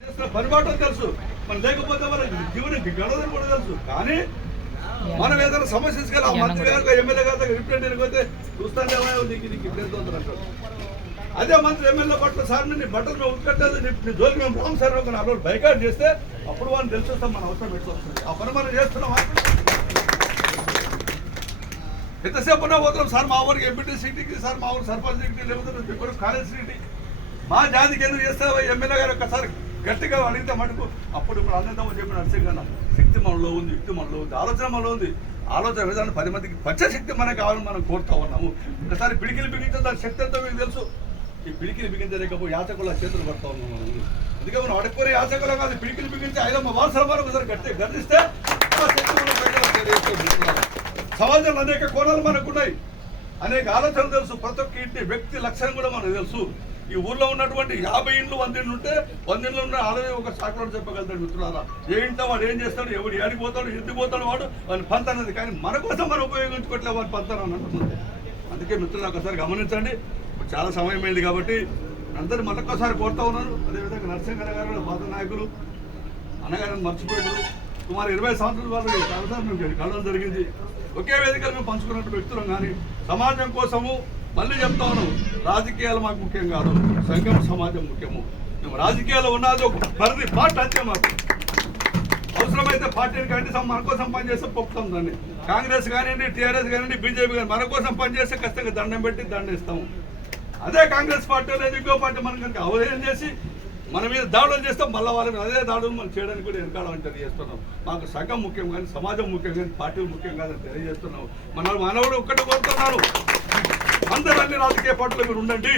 పరిపాటం తెలుసు, మనం లేకపోతే మన జీవనకి గడవదని కూడా తెలుసు. కానీ మనం ఏదైనా సమస్య తీసుకెళ్ళి ఆ మంత్రి గారు ఎమ్మెల్యే గారి దగ్గర రిప్రజెంటేటివ్ అయితే చూస్తానే నీకు ఇప్పుడు ఎంత అంటారు. అదే మంత్రి ఎమ్మెల్యే పట్ల సార్ నీ బట్టలు మేము ఉత్కట్టలేదు, నీ జోలికి మేము రామ్ సార్ ఒక 4 రోజులు బైకాట్ చేస్తే అప్పుడు వాళ్ళని తెలిసేస్తాం మన అవసరం ఎట్లా వస్తుంది. ఆ పని మనం చేస్తున్నామా? ఎంతసేపు ఉన్నా పోతున్నాం సార్ మా ఊరికి ఎంపీటీ సీట్కి, సార్ మా ఊరు సర్పంచ్ సీట్కి, లేకపోతే కాలేజ్ సీట్కి మా జాతికి ఎందుకు చేస్తావా ఎమ్మెల్యే గారు ఒక్కసారి గట్టిగా అడిగితే మటుకు అప్పుడు ఇప్పుడు అందిద్దామని చెప్పిన నడిచే కన్నా శక్తి మనలో ఉంది, యుక్తి మనలో ఉంది, ఆలోచన మనలో ఉంది. ఆలోచన విధానం 10 మందికి పంచే శక్తి మనకు కావాలని మనం కోరుతా ఉన్నాము. ఒకసారి పిడికిలు బిగించే దాని శక్తి అంతా మీకు తెలుసు. ఈ పిడికిలు బిగించలేకపోతే యాచకుల చేతులు పడతా ఉన్నాం మనం. అందుకే మనం అడుక్కునే యాచకుల కాదు, పిడికిలు బిగించి ఆయన మా వారసుల వారు ఒకసారి గట్టిగా గర్జిస్తే సమాజంలో అనేక కోణాలు మనకు ఉన్నాయి, అనేక ఆలోచనలు తెలుసు. ప్రతి ఒక్క ఇంటి వ్యక్తి లక్షణం కూడా మనకు తెలుసు. ఈ ఊర్లో ఉన్నటువంటి 50 ఇండ్లు 100 ఇండ్లు ఉంటే 100 ఇండ్లు ఉన్న ఆలోచన ఒక సాకులో చెప్పగలుగుతాడు. మిత్రులారా, ఏ ఇంట్లో వాడు ఏం చేస్తాడు, ఎవడు ఏడికి పోతాడు, ఎందుకు పోతాడు, వాడి పంత అనేది. కానీ మన కోసం మనం ఉపయోగించుకోవట్లే వాడి పంతను అని అంటుంది. అందుకే మిత్రులు ఒకసారి గమనించండి. చాలా సమయం అయింది కాబట్టి అందరూ మళ్ళొక్కసారి కోరుతా ఉన్నాను. అదేవిధంగా నరసింహ గారు పాత నాయకులు అన్నగారిని మర్చిపోయారు. సుమారు 20 సంవత్సరాల వాళ్ళు చాలాసార్లు మేము కలవడం జరిగింది. ఒకే వేదికలు మేము పంచుకున్నట్టు వ్యక్తులం. కానీ సమాజం కోసము మళ్ళీ చెప్తా ఉన్నాం, రాజకీయాలు మాకు ముఖ్యం కాదు, సంఘం సమాజం ముఖ్యము. మేము రాజకీయాల్లో ఉన్నది ఒక పరిధి పార్టీ అంతే. మాకు అవసరమైతే పార్టీని కంటే మన కోసం పనిచేస్తే పొక్కుతాం దాన్ని. కాంగ్రెస్ కానివ్వండి, టీఆర్ఎస్ కానివ్వండి, బీజేపీ కానీ మన కోసం పనిచేస్తే ఖచ్చితంగా దండం పెట్టి దండేస్తాము. అదే కాంగ్రెస్ పార్టీ లేదా ఇంకో పార్టీ మనం కనుక అవహేళన చేసి మన మీద దాడులు చేస్తాం, మళ్ళీ వాళ్ళ మీద అదే దాడులు మనం చేయడానికి కూడా వెనకాలని తెలియజేస్తున్నాం. మాకు సంఘం ముఖ్యం కానీ సమాజం ముఖ్యం కానీ పార్టీలు ముఖ్యం కాదని తెలియజేస్తున్నాం. మనవాడు ఒక్కటి కోరుతున్నాడు, అందరూ అన్ని రాజకీయ పార్టీలో మీరు ఉండండి.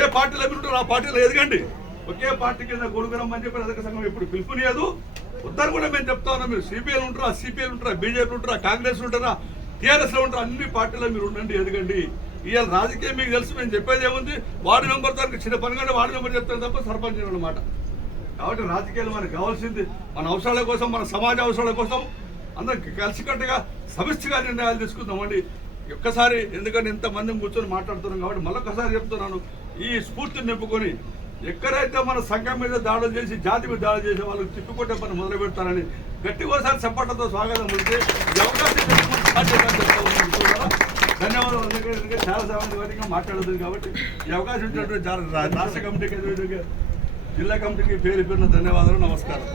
ఏ పార్టీలో మీరు ఉంటారో ఆ పార్టీలో ఎదగండి. ఒకే పార్టీ కింద గొడుగురం అని చెప్పి రజక సంఘం ఎప్పుడు పిలుపునియదు. ఉత్తరం కూడా మేము చెప్తా ఉన్నాం, మీరు సిపిఐలు ఉంటారా, సిపిఐలు ఉంటారా, బీజేపీ ఉంటారా, కాంగ్రెస్ ఉంటారా, టీఆర్ఎస్లో ఉంటారా, అన్ని పార్టీలో మీరు ఉండండి, ఎదగండి. ఇవాళ రాజకీయం మీకు తెలుసు, మేము చెప్పేది ఏముంది, వార్డు మెంబర్ తనకు చిన్న పని కంటే వార్డు మెంబర్ చెప్తాను తప్ప సర్పంచ్ అన్నమాట. కాబట్టి రాజకీయాలు మనకు కావాల్సింది మన అవసరాల కోసం, మన సమాజ అవసరాల కోసం అందరం కలిసికట్టుగా సమిష్టిగా నిర్ణయాలు తీసుకుందామండి. ఒక్కసారి ఎందుకంటే ఇంతమందిని కూర్చొని మాట్లాడుతున్నాం కాబట్టి మళ్ళొక్కసారి చెప్తున్నాను, ఈ స్ఫూర్తిని నింపుకొని ఎక్కడైతే మన సంఘం మీద దాడులు చేసి జాతి మీద దాడులు చేసే వాళ్ళకి తిప్పుకొట్టే పని మొదలు పెడతారని గట్టికోసారి చప్పట్లతో స్వాగతం పడితే ఈ అవకాశం ధన్యవాదాలు. ఎందుకంటే చాలా సమయంగా మాట్లాడుతుంది కాబట్టి ఈ అవకాశం ఇచ్చినటువంటి రాష్ట్ర కమిటీకి, జిల్లా కమిటీకి పేరు ధన్యవాదాలు, నమస్కారం.